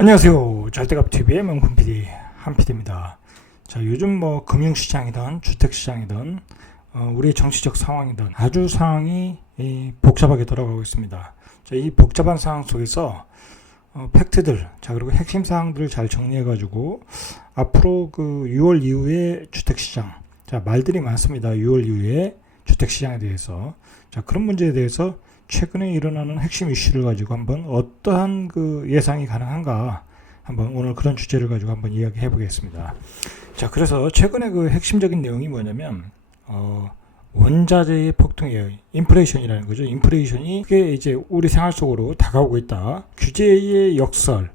안녕하세요. 절대값TV의 명품 PD 한PD입니다. 자, 요즘 금융시장이든 주택시장이든 우리의 정치적 상황이든 아주 상황이 복잡하게 돌아가고 있습니다. 자, 이 복잡한 상황 속에서 팩트들, 자, 그리고 핵심 사항들을 잘 정리해가지고 앞으로 6월 이후의 주택시장, 자, 말들이 많습니다. 6월 이후의 주택시장에 대해서, 자, 그런 문제에 대해서 최근에 일어나는 핵심 이슈를 가지고 한번 어떠한 예상이 가능한가, 한번 오늘 그런 주제를 가지고 한번 이야기해 보겠습니다. 자, 그래서 최근에 핵심적인 내용이 뭐냐면 원자재의 폭등이에요. 인플레이션이라는 거죠. 인플레이션이 그게 이제 우리 생활 속으로 다가오고 있다. 규제의 역설,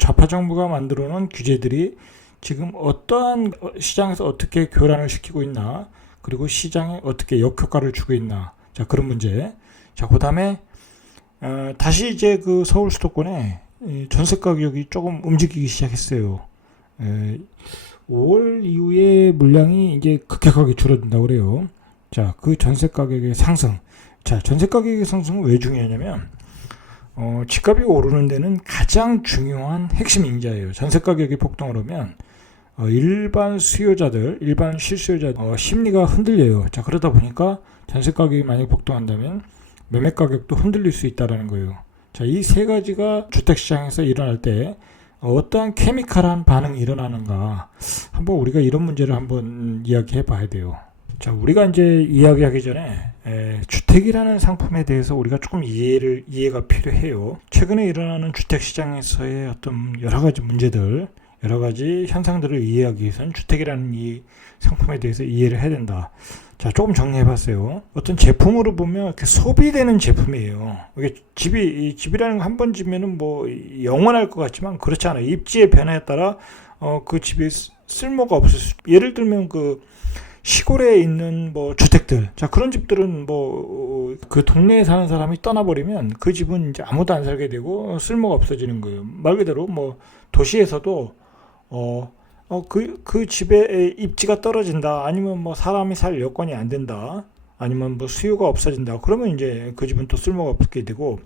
좌파 정부가 만들어 놓은 규제들이 지금 어떠한 시장에서 어떻게 교란을 시키고 있나, 그리고 시장에 어떻게 역효과를 주고 있나, 자, 그런 문제. 자, 그 다음에 다시 이제 서울 수도권에 전세 가격이 조금 움직이기 시작했어요. 5월 이후에 물량이 이제 급격하게 줄어든다고 그래요. 자, 그 전세 가격의 상승. 자, 전세 가격의 상승은 왜 중요하냐면 집값이 오르는 데는 가장 중요한 핵심 인자예요. 전세 가격이 폭등을 하면 일반 수요자들, 일반 실수요자들 심리가 흔들려요. 자, 그러다 보니까 전세 가격이 만약 폭등한다면 매매 가격도 흔들릴 수 있다는 거예요. 자, 이 세 가지가 주택시장에서 일어날 때 어떠한 케미컬한 반응이 일어나는가, 한번 우리가 이런 문제를 한번 이야기해 봐야 돼요. 자, 우리가 이제 이야기하기 전에 주택이라는 상품에 대해서 우리가 조금 이해가 필요해요. 최근에 일어나는 주택시장에서의 어떤 여러 가지 문제들, 여러 가지 현상들을 이해하기 위해서는 주택이라는 이 상품에 대해서 이해를 해야 된다. 자, 조금 정리해봤어요. 어떤 제품으로 보면 이렇게 소비되는 제품이에요. 이게 집이라는 거 한 번 지면은 영원할 것 같지만 그렇지 않아요. 입지의 변화에 따라 그 집이 쓸모가 없을 수. 예를 들면 시골에 있는 주택들, 자, 그런 집들은 그 동네에 사는 사람이 떠나버리면 그 집은 이제 아무도 안 살게 되고 쓸모가 없어지는 거예요. 말 그대로 도시에서도 그 집의 입지가 떨어진다, 아니면 사람이 살 여건이 안 된다, 아니면 수요가 없어진다, 그러면 이제 그 집은 또 쓸모가 없게 되고,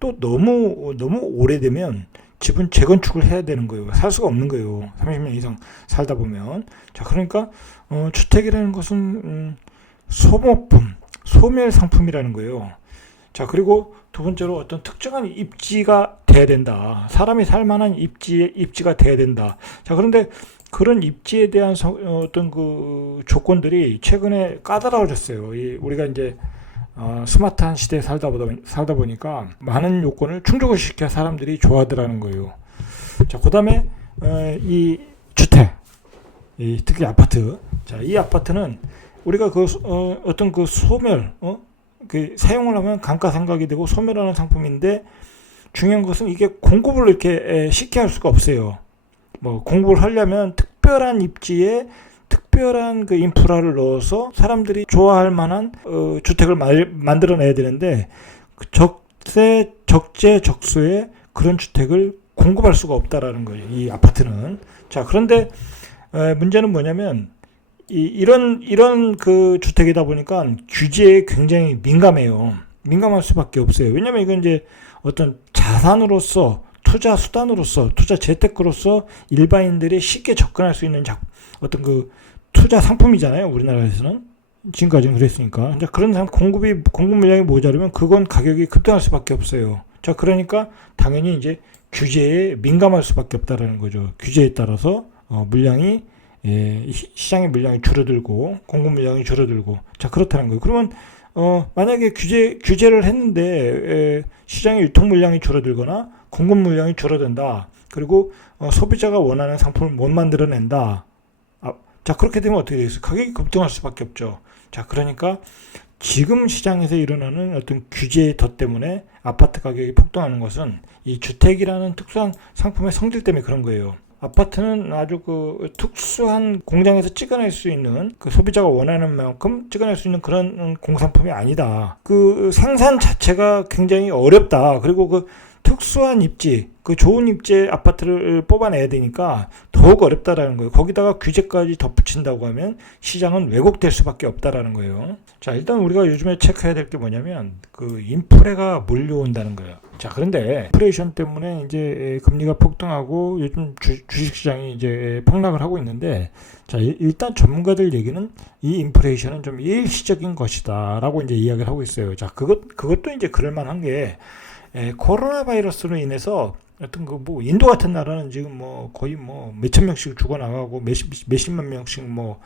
또 너무 오래되면 집은 재건축을 해야 되는 거예요. 살 수가 없는 거예요. 30년 이상 살다 보면. 자, 그러니까 주택이라는 것은 소모품, 소멸 상품이라는 거예요. 자, 그리고 두 번째로 어떤 특정한 입지가 돼야 된다. 사람이 살 만한 입지가 돼야 된다. 자, 그런데 그런 입지에 대한 어떤 조건들이 최근에 까다로워졌어요. 우리가 이제 스마트한 시대에 살다 보니까 많은 요건을 충족을 시켜 사람들이 좋아하더라는 거예요. 자, 그 다음에 이 주택, 특히 아파트. 자, 이 아파트는 우리가 어떤 소멸, 사용을 하면 감가상각이 되고 소멸하는 상품인데, 중요한 것은 이게 공급을 이렇게 쉽게 할 수가 없어요. 공급을 하려면 특별한 입지에 특별한 인프라를 넣어서 사람들이 좋아할 만한 주택을 만들어내야 되는데, 적재적소에 그런 주택을 공급할 수가 없다라는 거예요, 이 아파트는. 자, 그런데 문제는 뭐냐면 이런 주택이다 보니까 규제에 굉장히 민감해요. 민감할 수밖에 없어요. 왜냐면 이건 이제 어떤 자산으로서, 투자 수단으로서, 투자 재테크로서 일반인들이 쉽게 접근할 수 있는 어떤 투자 상품이잖아요. 우리나라에서는 지금까지는 그랬으니까. 그런 공급 물량이 모자르면 그건 가격이 급등할 수밖에 없어요. 자, 그러니까 당연히 이제 규제에 민감할 수밖에 없다라는 거죠. 규제에 따라서 시장의 물량이 줄어들고 공급 물량이 줄어들고, 자, 그렇다는 거예요. 그러면 만약에 규제를 했는데 시장의 유통 물량이 줄어들거나 공급 물량이 줄어든다, 그리고 소비자가 원하는 상품을 못 만들어낸다. 자, 그렇게 되면 어떻게 되겠어요? 가격이 급등할 수밖에 없죠. 자, 그러니까 지금 시장에서 일어나는 어떤 규제의 덫 때문에 아파트 가격이 폭등하는 것은 이 주택이라는 특수한 상품의 성질 때문에 그런 거예요. 아파트는 아주 특수한 공장에서 찍어낼 수 있는, 소비자가 원하는 만큼 찍어낼 수 있는 그런 공산품이 아니다. 생산 자체가 굉장히 어렵다. 그리고 특수한 입지, 그 좋은 입지의 아파트를 뽑아내야 되니까 더욱 어렵다라는 거예요. 거기다가 규제까지 덧붙인다고 하면 시장은 왜곡될 수밖에 없다라는 거예요. 자, 일단 우리가 요즘에 체크해야 될 게 뭐냐면 그 인플레가 몰려온다는 거예요. 자, 그런데 인플레이션 때문에 이제 금리가 폭등하고 요즘 주식시장이 이제 폭락을 하고 있는데, 자, 일단 전문가들 얘기는 이 인플레이션은 좀 일시적인 것이다라고 이제 이야기를 하고 있어요. 자, 그것도 이제 그럴 만한 게, 코로나 바이러스로 인해서 어떤 그 뭐 인도 같은 나라는 지금 뭐 거의 뭐 몇천 명씩 죽어나가고 몇십만 명씩 뭐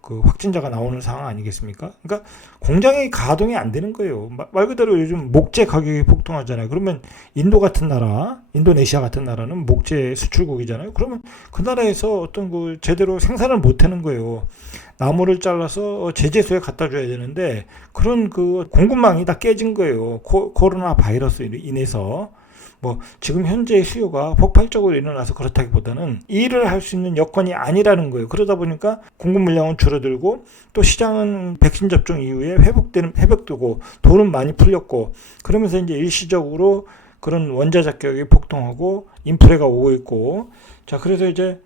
그 확진자가 나오는 상황 아니겠습니까? 그러니까 공장이 가동이 안 되는 거예요. 말 그대로 요즘 목재 가격이 폭등하잖아요. 그러면 인도 같은 나라, 인도네시아 같은 나라는 목재 수출국이잖아요. 그러면 그 나라에서 어떤 그 제대로 생산을 못 하는 거예요. 나무를 잘라서 제재소에 갖다 줘야 되는데 그런 그 공급망이 다 깨진 거예요. 코로나 바이러스로 인해서. 뭐 지금 현재 수요가 폭발적으로 일어나서 그렇다기보다는 일을 할 수 있는 여건이 아니라는 거예요. 그러다 보니까 공급 물량은 줄어들고 또 시장은 백신 접종 이후에 회복되고 돈은 많이 풀렸고 그러면서 이제 일시적으로 그런 원자재 가격이 폭등하고 인플레가 오고 있고, 자, 그래서 이제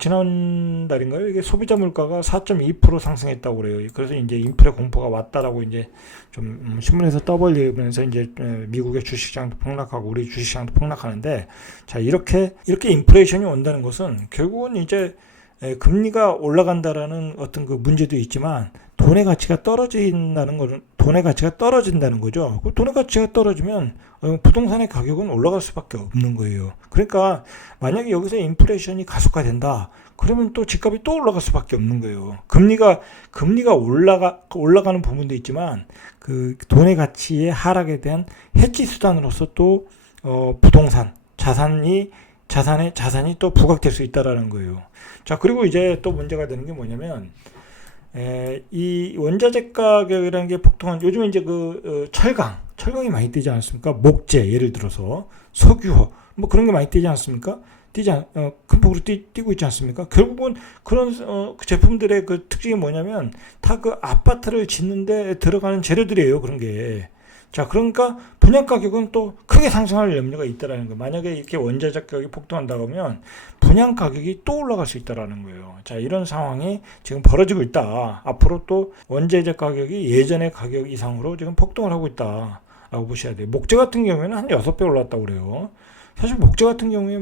지난달인가요? 이게 소비자 물가가 4.2% 상승했다고 그래요. 그래서 이제 인플레 공포가 왔다라고 이제 좀 신문에서 떠벌리면서 이제 미국의 주식시장도 폭락하고 우리 주식시장도 폭락하는데, 자, 이렇게 인플레이션이 온다는 것은 결국은 이제 금리가 올라간다라는 어떤 그 문제도 있지만 돈의 가치가 떨어진다는 거죠. 돈의 가치가 떨어진다는 거죠. 돈의 가치가 떨어지면 부동산의 가격은 올라갈 수밖에 없는 거예요. 그러니까 만약에 여기서 인플레이션이 가속화된다, 그러면 또 집값이 또 올라갈 수밖에 없는 거예요. 금리가 올라가는 부분도 있지만 그 돈의 가치의 하락에 대한 해지 수단으로서 또 부동산 자산이 또 부각될 수 있다라는 거예요. 자, 그리고 이제 또 문제가 되는 게 뭐냐면, 이 원자재 가격이라는 게 폭등한, 요즘에 이제 철강이 많이 뛰지 않습니까? 목재, 예를 들어서, 석유호, 뭐 그런 게 많이 뛰지 않습니까? 큰 폭으로 뛰고 있지 않습니까? 결국은 그런, 그 제품들의 그 특징이 뭐냐면, 다 그 아파트를 짓는데 들어가는 재료들이에요, 그런 게. 자, 그러니까 분양 가격은 또 크게 상승할 염려가 있다라는 거예요. 만약에 이렇게 원자재 가격이 폭등한다고 하면 분양 가격이 또 올라갈 수 있다라는 거예요. 자, 이런 상황이 지금 벌어지고 있다. 앞으로 또 원자재 가격이 예전의 가격 이상으로 지금 폭등을 하고 있다라고 보셔야 돼요. 목재 같은 경우에는 한 6배 올랐다고 그래요. 사실 목재 같은 경우에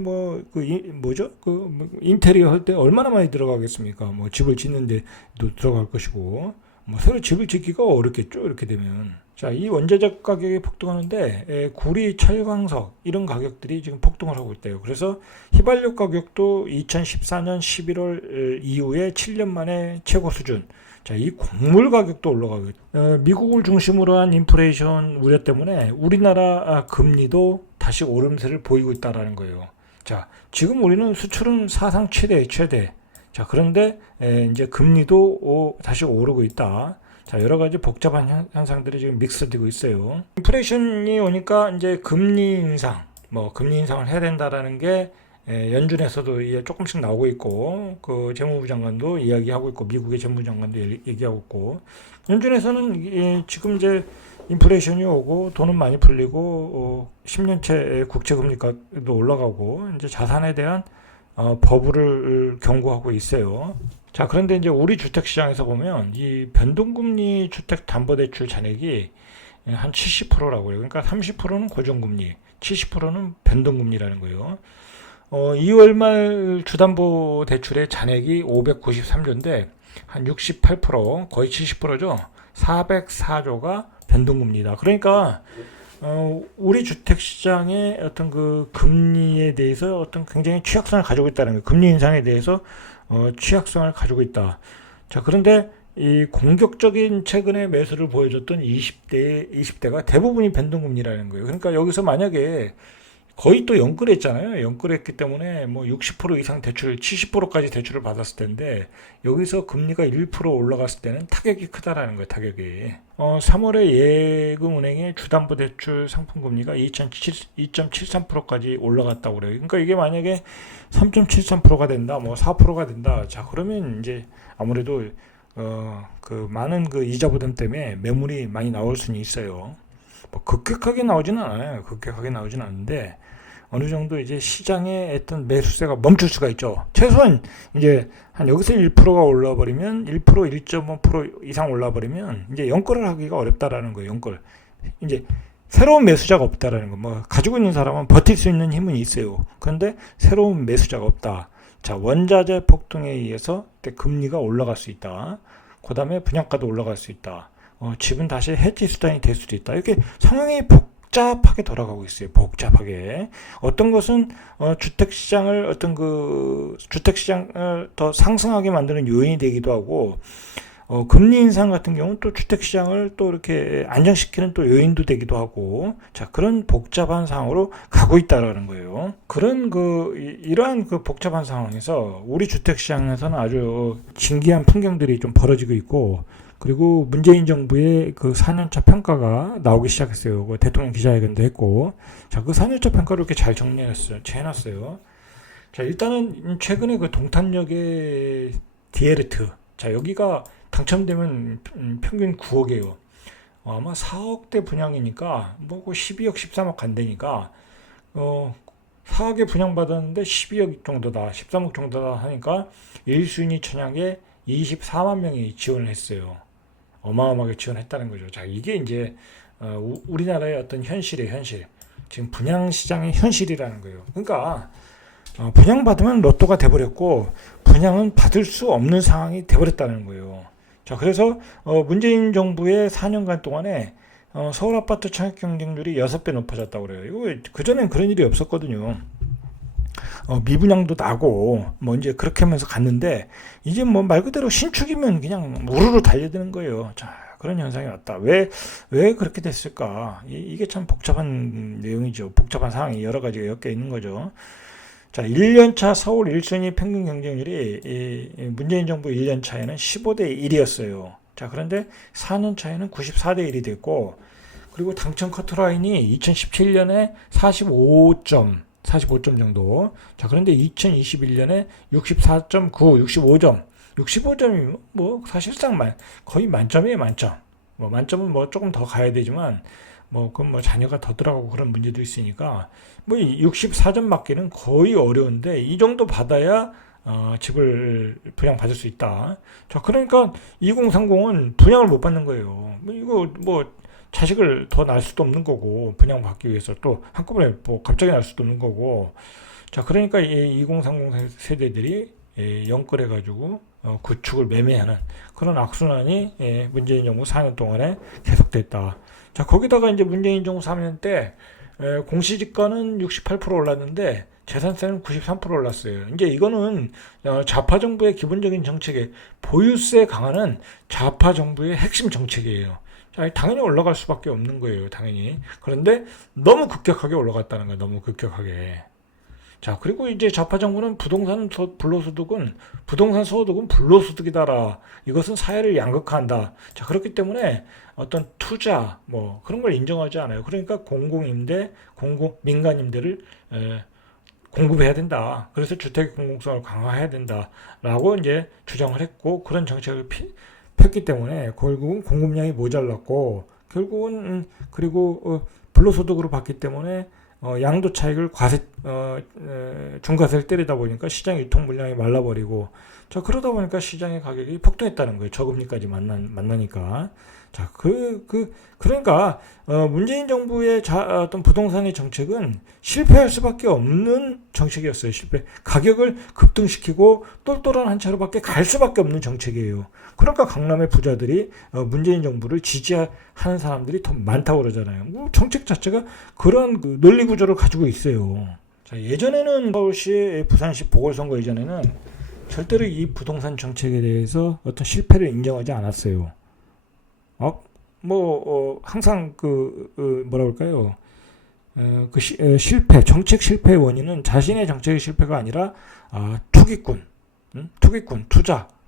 인테리어 할 때 얼마나 많이 들어가겠습니까? 뭐 집을 짓는데도 들어갈 것이고, 뭐 새로 집을 짓기가 어렵겠죠, 이렇게 되면. 자, 이 원자재 가격이 폭등하는데 구리, 철광석 이런 가격들이 지금 폭등을 하고 있대요. 그래서 휘발유 가격도 2014년 11월 이후에 7년 만에 최고 수준. 자, 이 곡물 가격도 올라가고 있다. 미국을 중심으로 한 인플레이션 우려 때문에 우리나라 금리도 다시 오름세를 보이고 있다라는 거예요. 자, 지금 우리는 수출은 사상 최대. 자, 그런데 이제 금리도 다시 오르고 있다. 자, 여러 가지 복잡한 현상들이 지금 믹스되고 있어요. 인플레이션이 오니까 이제 금리 인상을 해야 된다라는 게 연준에서도 이제 조금씩 나오고 있고, 그 재무부 장관도 이야기하고 있고, 미국의 재무부 장관도 얘기하고 있고, 연준에서는 지금 이제 인플레이션이 오고 돈은 많이 풀리고 10년째 국채 금리도 올라가고 이제 자산에 대한 버블을 경고하고 있어요. 자, 그런데 이제 우리 주택시장에서 보면 이 변동금리 주택담보대출 잔액이 한 70%라고 해요. 그러니까 30%는 고정금리, 70%는 변동금리라는 거예요. 2월 말 주담보대출의 잔액이 593조인데 한 68%, 거의 70%죠. 404조가 변동금리다. 그러니까 우리 주택시장의 어떤 그 금리에 대해서 어떤 굉장히 취약성을 가지고 있다는 거예요. 금리 인상에 대해서 취약성을 가지고 있다. 자, 그런데 이 공격적인 최근에 매수를 보여줬던 20대가 대부분이 변동금리라는 거예요. 그러니까 여기서 만약에 거의 또 연끌했잖아요. 연끌했기 때문에 뭐 60% 이상 대출, 70%까지 대출을 받았을 텐데 여기서 금리가 1% 올라갔을 때는 타격이 크다라는 거예요. 타격이. 3월에 예금은행의 주담보대출 상품금리가 2.73%까지 올라갔다고 그래요. 그러니까 이게 만약에 3.73%가 된다, 뭐 4%가 된다. 자, 그러면 이제 아무래도 그 많은 그 이자 부담 때문에 매물이 많이 나올 수는 있어요. 뭐 급격하게 나오지는 않아요. 급격하게 나오지는 않는데 어느 정도 이제 시장의 어떤 매수세가 멈출 수가 있죠. 최소한 이제 한 여기서 1%가 올라버리면 1%, 1.5% 이상 올라버리면 이제 연끌을 하기가 어렵다라는 거예요. 연끌. 이제 새로운 매수자가 없다라는 거. 뭐 가지고 있는 사람은 버틸 수 있는 힘은 있어요. 그런데 새로운 매수자가 없다. 자, 원자재 폭등에 의해서 금리가 올라갈 수 있다. 그다음에 분양가도 올라갈 수 있다. 집은 다시 해지 수단이 될 수도 있다. 이렇게 상황이 복잡하게 돌아가고 있어요. 복잡하게. 어떤 것은 주택 시장을 주택 시장을 더 상승하게 만드는 요인이 되기도 하고 금리 인상 같은 경우는 또 주택 시장을 또 이렇게 안정시키는 또 요인도 되기도 하고 자, 그런 복잡한 상황으로 가고 있다라는 거예요. 그런 이러한 복잡한 상황에서 우리 주택 시장에서는 아주 신기한 풍경들이 좀 벌어지고 있고 그리고 문재인 정부의 그 4년차 평가가 나오기 시작했어요. 그 대통령 기자회견도 했고, 자, 그 4년차 평가를 이렇게 잘 해놨어요. 자, 일단은 최근에 그 동탄역의 DLT, 자, 여기가 당첨되면 평균 9억이에요. 아마 4억대 분양이니까 뭐 12억, 13억 간다니까 4억에 분양받았는데 12억 정도다, 13억 정도다 하니까 1순위 천약에 24만 명이 지원을 했어요. 어마어마하게 지원했다는 거죠. 자, 이게 이제 우리나라의 어떤 현실이에요, 현실. 지금 분양시장의 현실이라는 거예요. 그러니까 분양받으면 로또가 돼버렸고 분양은 받을 수 없는 상황이 돼버렸다는 거예요. 자, 그래서 문재인 정부의 4년간 동안에 서울 아파트 청약 경쟁률이 6배 높아졌다고 그래요. 이거 그전엔 그런 일이 없었거든요. 미분양도 나고 뭐 이제 그렇게 하면서 갔는데 이제 뭐 말 그대로 신축이면 그냥 우르르 달려드는 거예요. 자, 그런 현상이 왔다. 왜 그렇게 됐을까? 이게 참 복잡한 내용이죠. 복잡한 상황이 여러 가지가 엮여 있는 거죠. 자, 1년차 서울 1순위 평균 경쟁률이 문재인 정부 1년차에는 15대 1이었어요. 자, 그런데 4년차에는 94대 1이 됐고 그리고 당첨 커트라인이 2017년에 45점 정도. 자, 그런데 2021년에 64.9, 65점. 65점이면 뭐 사실상 거의 만점이에요, 만점. 뭐 만점은 뭐 조금 더 가야 되지만 그건 뭐 자녀가 더 들어가고 그런 문제도 있으니까 뭐 64점 맞기는 거의 어려운데 이 정도 받아야 집을 분양받을 수 있다. 자, 그러니까 2030은 분양을 못 받는 거예요. 이거 자식을 더 낳을 수도 없는 거고 분양받기 위해서 또 한꺼번에 갑자기 낳을 수도 없는 거고 자, 그러니까 이 2030 세대들이 연끌해가지고 구축을 매매하는 그런 악순환이 문재인 정부 4년 동안에 계속됐다. 자, 거기다가 이제 문재인 정부 3년 때 공시지가는 68% 올랐는데 재산세는 93% 올랐어요. 이제 이거는 좌파 정부의 기본적인 정책에 보유세 강화는 좌파 정부의 핵심 정책이에요. 자, 당연히 올라갈 수밖에 없는 거예요, 당연히. 그런데 너무 급격하게 올라갔다는 거예요, 너무 급격하게. 자, 그리고 이제 좌파 정부는 부동산 소득은 불로소득이다라. 이것은 사회를 양극화한다. 자, 그렇기 때문에 어떤 투자 그런 걸 인정하지 않아요. 그러니까 공공임대, 민간 임대를 공급해야 된다. 그래서 주택 공공성을 강화해야 된다라고 이제 주장을 했고 그런 정책을 폈기 때문에 결국은 공급량이 모자랐고 결국은 그리고 불로소득으로 봤기 때문에 양도 차익을 중과세를 때리다 보니까 시장 유통 물량이 말라버리고 자, 그러다 보니까 시장의 가격이 폭등했다는 거예요. 저금리까지 만나니까. 자, 그러니까 문재인 정부의 어떤 부동산의 정책은 실패할 수밖에 없는 정책이었어요. 가격을 급등시키고 똘똘한 한 차로밖에 갈 수밖에 없는 정책이에요. 그러니까 강남의 부자들이 문재인 정부를 지지하는 사람들이 더 많다고 그러잖아요. 정책 자체가 그런 논리 구조를 가지고 있어요. 자, 예전에는 서울시, 부산시 보궐선거 이전에는 절대로 이 부동산 정책에 대해서 어떤 실패를 인정하지 않았어요. 항상 뭐라 그럴까요? 정책 실패의 원인은 자신의 정책의 실패가 아니라 투기꾼,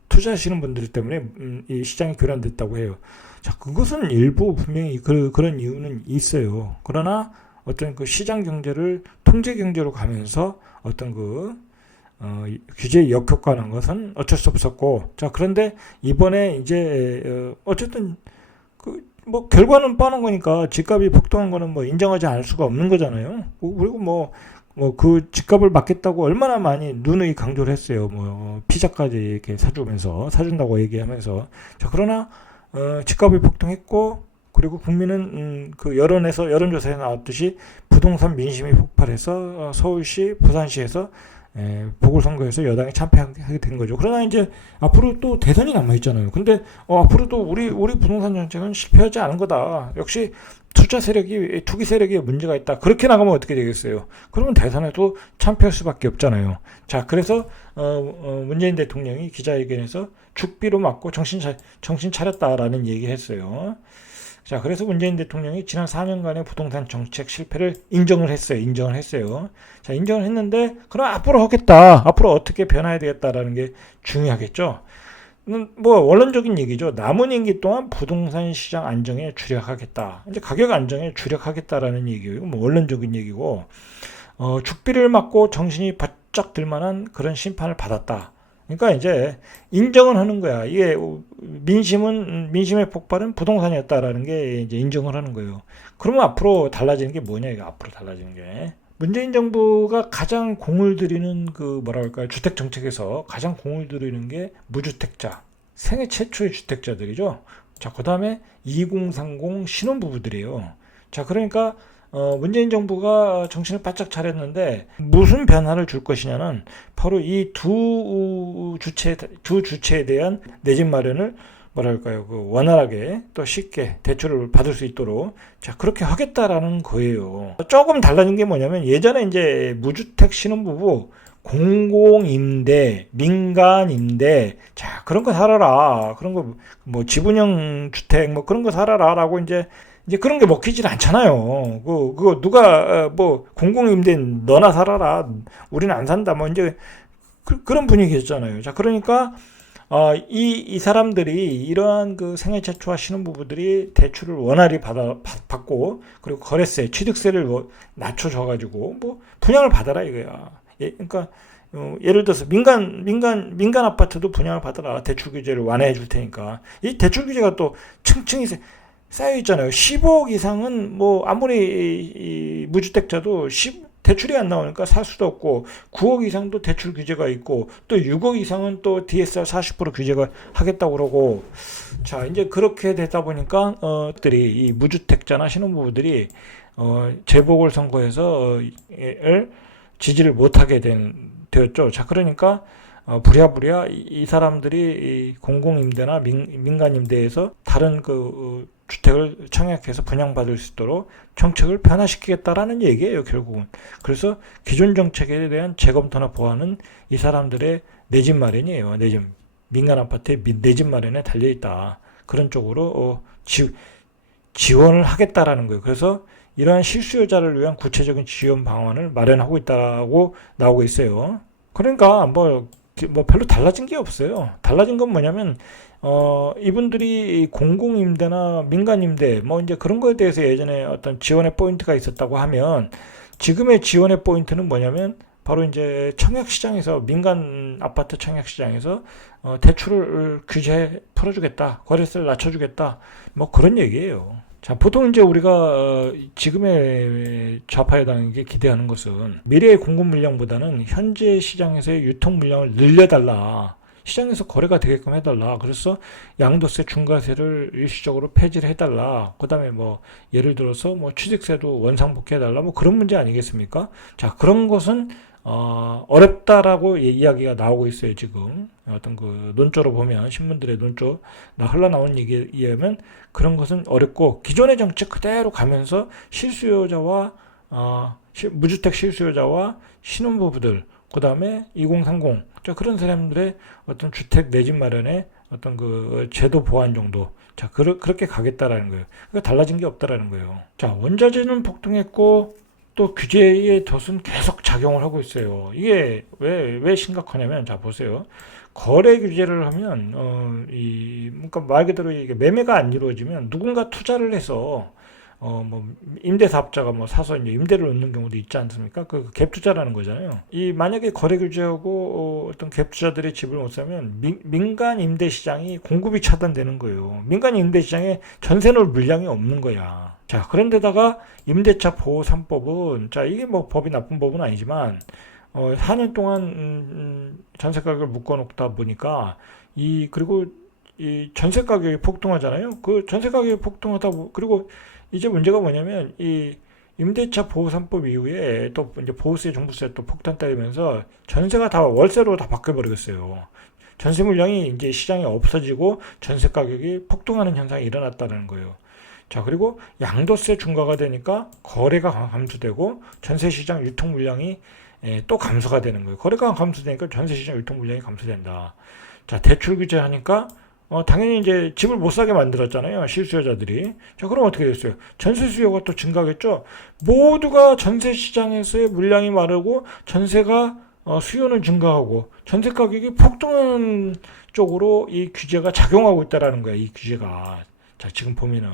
투자하시는 분들 때문에 이 시장이 교란됐다고 해요. 자, 그것은 일부 분명히 그런 이유는 있어요. 그러나 어떤 시장 경제를 통제 경제로 가면서 어떤 규제의 역효과 난 것은 어쩔 수 없었고, 자, 그런데 이번에 이제 어쨌든 뭐 결과는 뻔한 거니까 집값이 폭등한 거는 뭐 인정하지 않을 수가 없는 거잖아요. 그리고 그 집값을 막겠다고 얼마나 많이 누누이 강조를 했어요. 뭐 피자까지 이렇게 사준다고 얘기하면서. 자, 그러나 집값이 폭등했고, 그리고 국민은 그 여론조사에 나왔듯이 부동산 민심이 폭발해서 서울시, 부산시에서 보궐선거에서 여당이 참패하게 된 거죠. 그러나 이제 앞으로 또 대선이 남아있잖아요. 근데 앞으로도 우리 부동산 정책은 실패하지 않은 거다. 역시 투기 세력이 문제가 있다. 그렇게 나가면 어떻게 되겠어요? 그러면 대선에도 참패할 수밖에 없잖아요. 자, 그래서 문재인 대통령이 기자회견에서 죽비로 맞고 정신 차렸다라는 얘기했어요. 자, 그래서 문재인 대통령이 지난 4년간의 부동산 정책 실패를 인정을 했어요. 자, 인정을 했는데, 그럼 앞으로 하겠다. 앞으로 어떻게 변화해야 되겠다라는 게 중요하겠죠. 뭐, 원론적인 얘기죠. 남은 임기 동안 부동산 시장 안정에 주력하겠다. 이제 가격 안정에 주력하겠다라는 얘기예요. 뭐, 원론적인 얘기고, 죽비를 맞고 정신이 바짝 들 만한 그런 심판을 받았다. 그러니까 이제 인정을 하는 거야. 이게 민심의 폭발은 부동산이었다라는 게 이제 인정을 하는 거예요. 그러면 앞으로 달라지는 게 뭐냐, 이거 앞으로 달라지는 게. 문재인 정부가 가장 공을 들이는 주택 정책에서 가장 공을 들이는 게 무주택자, 생애 최초의 주택자들이죠. 자, 그 다음에 2030 신혼부부들이에요. 자, 그러니까 문재인 정부가 정신을 바짝 차렸는데 무슨 변화를 줄 것이냐는 바로 이 두 주체에 대한 내 집 마련을 원활하게 또 쉽게 대출을 받을 수 있도록 자, 그렇게 하겠다라는 거예요. 조금 달라진 게 뭐냐면 예전에 이제 무주택 신혼부부 공공임대, 민간임대, 자, 그런 거 살아라. 그런 거, 뭐, 지분형 주택, 뭐, 그런 거 살아라. 라고 이제 그런 게 먹히질 않잖아요. 그거 누가, 공공임대 너나 살아라. 우리는 안 산다. 뭐, 이제, 그런 분위기였잖아요. 자, 그러니까, 이 사람들이 이러한 그 생애 최초와 신혼부부들이 대출을 원활히 받고, 그리고 거래세, 취득세를 낮춰줘가지고, 뭐, 분양을 받아라 이거야. 그러니까, 예를 들어서 민간 아파트도 분양을 받아라. 대출 규제를 완화해 줄 테니까. 이 대출 규제가 또 층층이 쌓여 있잖아요. 15억 이상은 뭐 아무리 이 무주택자도 대출이 안 나오니까 살 수도 없고 9억 이상도 대출 규제가 있고 또 6억 이상은 또 DSR 40% 규제가 하겠다고 그러고 자 이제 그렇게 되다 보니까 이 무주택자나 신혼부부들이 재보궐선거에서 지지를 못하게 되었죠. 자 그러니까 부랴부랴 이 사람들이 공공임대나 민간임대에서 다른 그 주택을 청약해서 분양받을 수 있도록 정책을 변화시키겠다라는 얘기예요, 결국은. 그래서 기존 정책에 대한 재검토나 보완은 이 사람들의 내 집 마련이에요. 민간 아파트의 내 집 마련에 달려있다. 그런 쪽으로 지원을 하겠다라는 거예요. 그래서 이러한 실수요자를 위한 구체적인 지원 방안을 마련하고 있다고 나오고 있어요. 그러니까 뭐 별로 달라진 게 없어요. 달라진 건 뭐냐면 이분들이 공공임대나 민간임대 뭐 이제 그런 거에 대해서 예전에 어떤 지원의 포인트가 있었다고 하면 지금의 지원의 포인트는 뭐냐면 바로 이제 청약시장에서 민간 아파트 청약시장에서 대출을 규제 풀어주겠다, 거래세를 낮춰주겠다, 뭐 그런 얘기예요. 자, 보통 이제 우리가 지금의 좌파 여당에게 기대하는 것은 미래의 공급 물량보다는 현재 시장에서의 유통 물량을 늘려달라. 시장에서 거래가 되게끔 해달라. 그래서 양도세, 중과세를 일시적으로 폐지를 해달라. 그 다음에 뭐 예를 들어서 뭐 취득세도 원상복귀해달라. 뭐 그런 문제 아니겠습니까? 자, 그런 것은 어렵다라고 이야기가 나오고 있어요, 지금. 어떤 그 논조로 보면, 신문들의 논조, 흘러나온 얘기에 의하면 그런 것은 어렵고, 기존의 정책 그대로 가면서 무주택 실수요자와 신혼부부들, 그 다음에 2030, 그런 사람들의 어떤 주택 내 집 마련의 어떤 그 제도 보완 정도. 자, 그렇게 가겠다라는 거예요. 그러니까 달라진 게 없다라는 거예요. 자, 원자재는 폭등했고, 또 규제의 덫은 계속 작용을 하고 있어요. 이게 왜 심각하냐면, 자, 보세요. 거래 규제를 하면, 그러니까 말 그대로 이게 매매가 안 이루어지면 누군가 투자를 해서, 뭐 임대사업자가 뭐 사서 이제 임대를 얻는 경우도 있지 않습니까? 그 갭 투자라는 거잖아요. 이 만약에 거래 규제하고 어떤 갭 투자들이 집을 못 사면 민간 임대 시장이 공급이 차단되는 거예요. 민간 임대 시장에 전세 놓을 물량이 없는 거야. 자, 그런데다가 임대차 보호 3법은 자, 이게 뭐 법이 나쁜 법은 아니지만 4년 동안 전세 가격을 묶어 놓다 보니까 그리고 이 전세 가격이 폭등하잖아요. 그 전세 가격이 폭등하다 그리고 이제 문제가 뭐냐면 이 임대차 보호 3법 이후에 또 이제 보호세, 종부세 또 폭탄 때리면서 전세가 다 월세로 다 바뀌어 버리겠어요. 전세 물량이 이제 시장에 없어지고 전세 가격이 폭등하는 현상이 일어났다는 거예요. 자, 그리고 양도세 중과가 되니까 거래가 감소되고 전세 시장 유통 물량이 또 감소가 되는 거예요. 거래가 감소되니까 전세 시장 유통 물량이 감소된다. 자, 대출 규제하니까 당연히 이제 집을 못 사게 만들었잖아요. 실수요자들이. 자, 그럼 어떻게 됐어요? 전세 수요가 또 증가하겠죠? 모두가 전세 시장에서의 물량이 마르고 전세가 수요는 증가하고 전세 가격이 폭등하는 쪽으로 이 규제가 작용하고 있다라는 거야. 이 규제가. 자, 지금 보면은.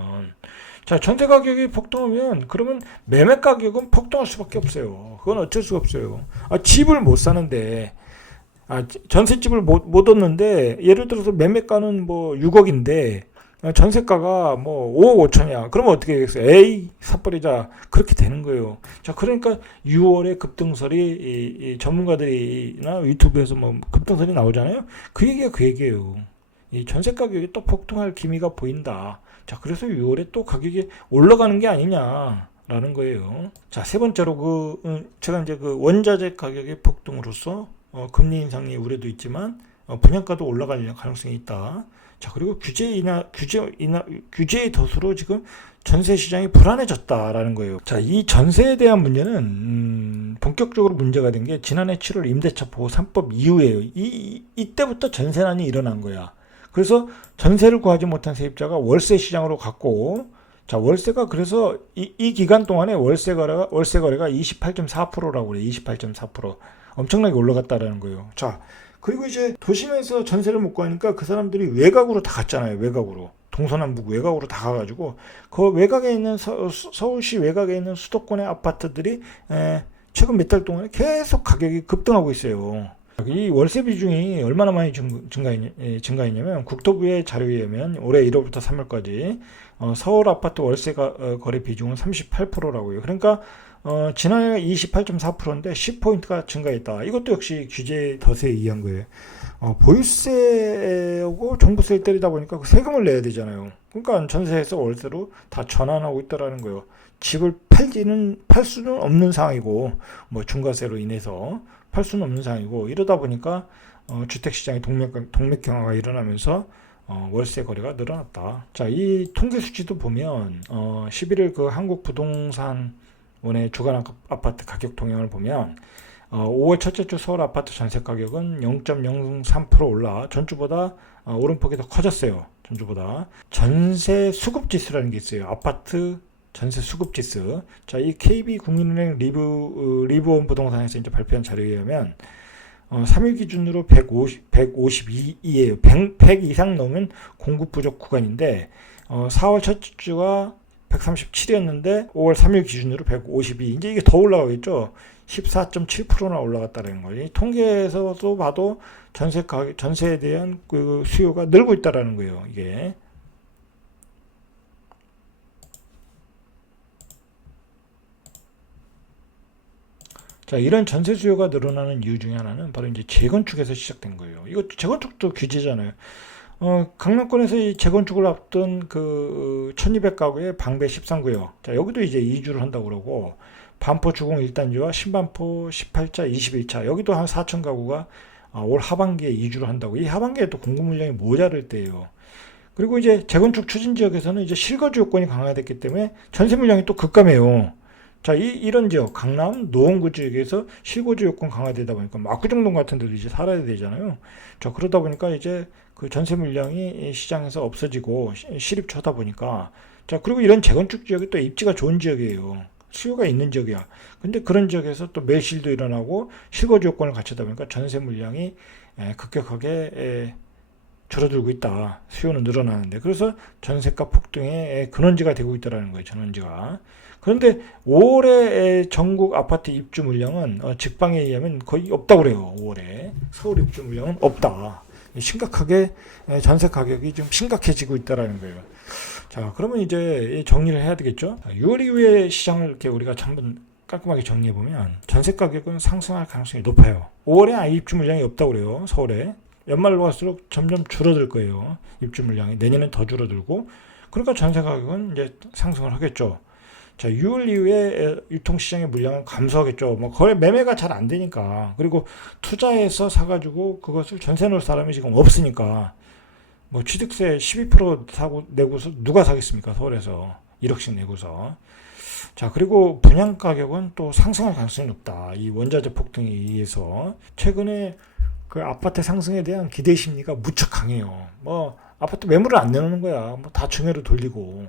자, 전세 가격이 폭등하면 그러면 매매 가격은 폭등할 수밖에 없어요. 그건 어쩔 수가 없어요. 집을 못 사는데 전셋집을 못 얻는데 예를 들어서 매매가는 뭐 6억인데 전세가가 뭐 5억 5천이야. 그러면 어떻게 되겠어요? 에이 삿버리자. 그렇게 되는 거예요. 자, 그러니까 6월에 급등설이 이 전문가들이나 유튜브에서 뭐 급등설이 나오잖아요. 그 얘기예요. 이 전세 가격이 또 폭등할 기미가 보인다. 자, 그래서 6월에 또 가격이 올라가는 게 아니냐라는 거예요. 자, 세 번째로 제가 이제 그 원자재 가격의 폭등으로서 금리 인상의 우려도 있지만 분양가도 올라갈 가능성이 있다. 자, 그리고 규제의 덫으로 지금 전세 시장이 불안해졌다라는 거예요. 자, 이 전세에 대한 문제는 본격적으로 문제가 된 게 지난해 7월 임대차 보호 3법 이후에요. 이때부터 전세난이 일어난 거야. 그래서 전세를 구하지 못한 세입자가 월세 시장으로 갔고, 자, 월세가 그래서 이 기간 동안에 월세 거래가 28.4%라고 그래요. 28.4%. 엄청나게 올라갔다라는 거예요. 자, 그리고 이제 도심에서 전세를 못 구하니까 그 사람들이 외곽으로 다 갔잖아요. 외곽으로. 동서남북 외곽으로 다 가가지고 그 외곽에 있는 서울시 외곽에 있는 수도권의 아파트들이 최근 몇 달 동안에 계속 가격이 급등하고 있어요. 이 월세 비중이 얼마나 많이 증가했냐면 국토부의 자료에 의하면 올해 1월부터 3월까지 서울 아파트 월세 거래 비중은 38%라고요. 그러니까 지난해 28.4%인데 10포인트가 증가했다. 이것도 역시 규제 덫에 의한 거예요. 보유세하고 종부세를 때리다 보니까 그 세금을 내야 되잖아요. 그러니까 전세에서 월세로 다 전환하고 있다라는 거예요. 집을 팔 수는 없는 상황이고, 뭐 중과세로 인해서 팔 수는 없는 상황이고, 이러다 보니까 주택시장의 동맥경화가 일어나면서 월세 거래가 늘어났다. 자, 이 통계 수치도 보면 11일 그 한국부동산원의 주간 아파트 가격 동향을 보면 5월 첫째 주 서울 아파트 전세 가격은 0.03% 올라 전주보다 오름폭이 더 커졌어요. 전주보다. 전세 수급 지수라는 게 있어요. 아파트 전세 수급 지수. 자, 이 KB국민은행 리브온 부동산에서 이제 발표한 자료에 의하면 3일 기준으로 152예요. 100 이상 넘은 공급 부족 구간인데 4월 첫 주가 137이었는데 5월 3일 기준으로 152. 이제 이게 더 올라가겠죠. 14.7%나 올라갔다는 거예요. 통계에서도 봐도 전세에 대한 그 수요가 늘고 있다라는 거예요. 이게. 자, 이런 전세 수요가 늘어나는 이유 중에 하나는 바로 이제 재건축에서 시작된 거예요. 이거 재건축도 규제잖아요. 강남권에서 이 재건축을 앞둔 그 1200가구의 방배 13구역. 자, 여기도 이제 이주를 한다고 그러고, 반포 주공 1단지와 신반포 18자, 21차. 여기도 한 4000가구가 올 하반기에 이주를 한다고. 이 하반기에 또 공급 물량이 모자랄 때예요. 그리고 이제 재건축 추진 지역에서는 이제 실거주 요건이 강화됐기 때문에 전세 물량이 또 급감해요. 자, 이런 지역, 강남, 노원구 지역에서 실거주 요건 강화되다 보니까 압구정동 같은 데도 이제 살아야 되잖아요. 자, 그러다 보니까 이제 그 전세 물량이 시장에서 없어지고 실입처다 보니까, 자, 그리고 이런 재건축 지역이 또 입지가 좋은 지역이에요. 수요가 있는 지역이야. 근데 그런 지역에서 또 매실도 일어나고 실거주 요건을 갖추다 보니까 전세 물량이 급격하게 줄어들고 있다. 수요는 늘어나는데. 그래서 전세가 폭등의 근원지가 되고 있다는 거예요. 전원지가. 그런데 올해 전국 아파트 입주 물량은 직방에 의하면 거의 없다고 그래요. 5월에 서울 입주 물량은 없다. 심각하게 전세 가격이 좀 심각해지고 있다라는 거예요. 자, 그러면 이제 정리를 해야 되겠죠. 6월 이후에 시장을 이렇게 우리가 한번 깔끔하게 정리해 보면 전세 가격은 상승할 가능성이 높아요. 5월에 아예 입주 물량이 없다고 그래요. 서울에. 연말로 갈수록 점점 줄어들 거예요. 입주 물량이 내년엔 더 줄어들고, 그러니까 전세 가격은 이제 상승을 하겠죠. 자, 6월 이후에 유통시장의 물량은 감소하겠죠. 뭐 거래 매매가 잘 안 되니까. 그리고 투자해서 사가지고 그것을 전세 놓을 사람이 지금 없으니까. 뭐 취득세 12% 사고 내고서 누가 사겠습니까? 서울에서 1억씩 내고서. 자, 그리고 분양 가격은 또 상승할 가능성이 높다. 이 원자재 폭등에 의해서 최근에 그 아파트 상승에 대한 기대 심리가 무척 강해요. 뭐 아파트 매물을 안 내놓는 거야. 뭐 다 중매로 돌리고.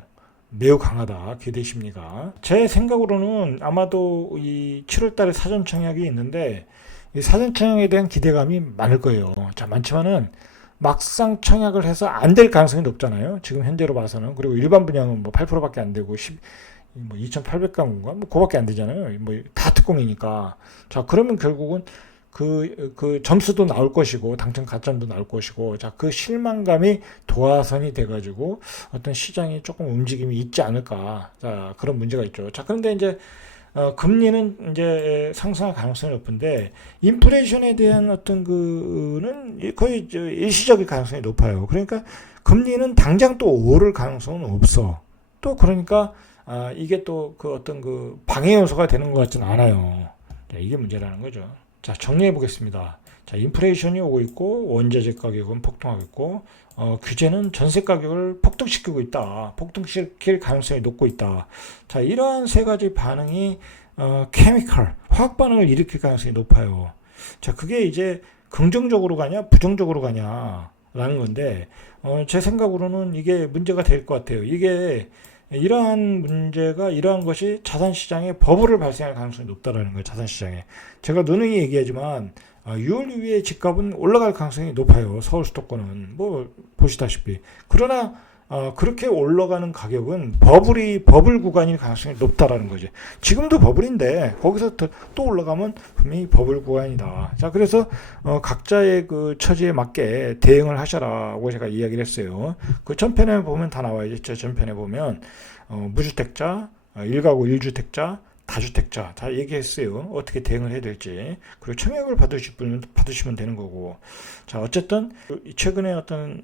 매우 강하다. 기대 심리가. 제 생각으로는 아마도 이 7월 달에 사전 청약이 있는데 이 사전 청약에 대한 기대감이 많을 거예요. 자, 많지만은 막상 청약을 해서 안 될 가능성이 높잖아요. 지금 현재로 봐서는. 그리고 일반 분양은 뭐 8%밖에 안 되고 2,800가구인가? 뭐 그거밖에 안 되잖아요. 뭐 다 특공이니까. 자, 그러면 결국은 그 점수도 나올 것이고, 당첨 가점도 나올 것이고, 자, 그 실망감이 도화선이 돼가지고, 어떤 시장이 조금 움직임이 있지 않을까. 자, 그런 문제가 있죠. 자, 그런데 이제, 금리는 이제 상승할 가능성이 높은데, 인플레이션에 대한 어떤 그는 거의 일시적일 가능성이 높아요. 그러니까, 금리는 당장 또 오를 가능성은 없어. 또 그러니까, 이게 또 그 어떤 그 방해 요소가 되는 것 같지는 않아요. 자, 이게 문제라는 거죠. 자, 정리해 보겠습니다. 자, 인플레이션이 오고 있고, 원자재 가격은 폭등하고 있고, 규제는 전세 가격을 폭등시키고 있다. 폭등시킬 가능성이 높고 있다. 자, 이러한 세 가지 반응이, 케미컬, 화학 반응을 일으킬 가능성이 높아요. 자, 그게 이제 긍정적으로 가냐, 부정적으로 가냐, 라는 건데, 제 생각으로는 이게 문제가 될 것 같아요. 이러한 것이 자산시장에 버블을 발생할 가능성이 높다라는 거예요. 자산시장에. 제가 누누이 얘기하지만 6월 이후에 집값은 올라갈 가능성이 높아요. 서울 수도권은 뭐 보시다시피. 그러나 그렇게 올라가는 가격은 버블 구간일 가능성이 높다라는 거죠. 지금도 버블인데 거기서 또 올라가면 분명히 버블 구간이다. 자, 그래서 각자의 그 처지에 맞게 대응을 하셔라고 제가 이야기를 했어요. 그 전편에 보면 다 나와 있죠. 전편에 보면 무주택자, 1가구 1주택자, 다주택자 다 얘기했어요. 어떻게 대응을 해야 될지. 그리고 청약을 받으실 분은 받으시면 되는 거고. 자, 어쨌든 최근에 어떤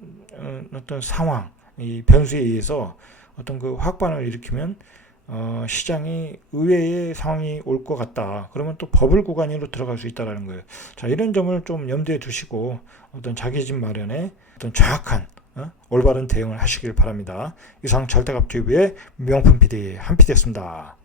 상황, 이 변수에 의해서 어떤 그 확반을 일으키면 시장이 의외의 상황이 올 것 같다. 그러면 또 버블 구간으로 들어갈 수 있다라는 거예요. 자, 이런 점을 좀 염두에 두시고 어떤 자기 집 마련에 어떤 정확한 올바른 대응을 하시길 바랍니다. 이상 절대값TV의 명품 PD 한PD였습니다.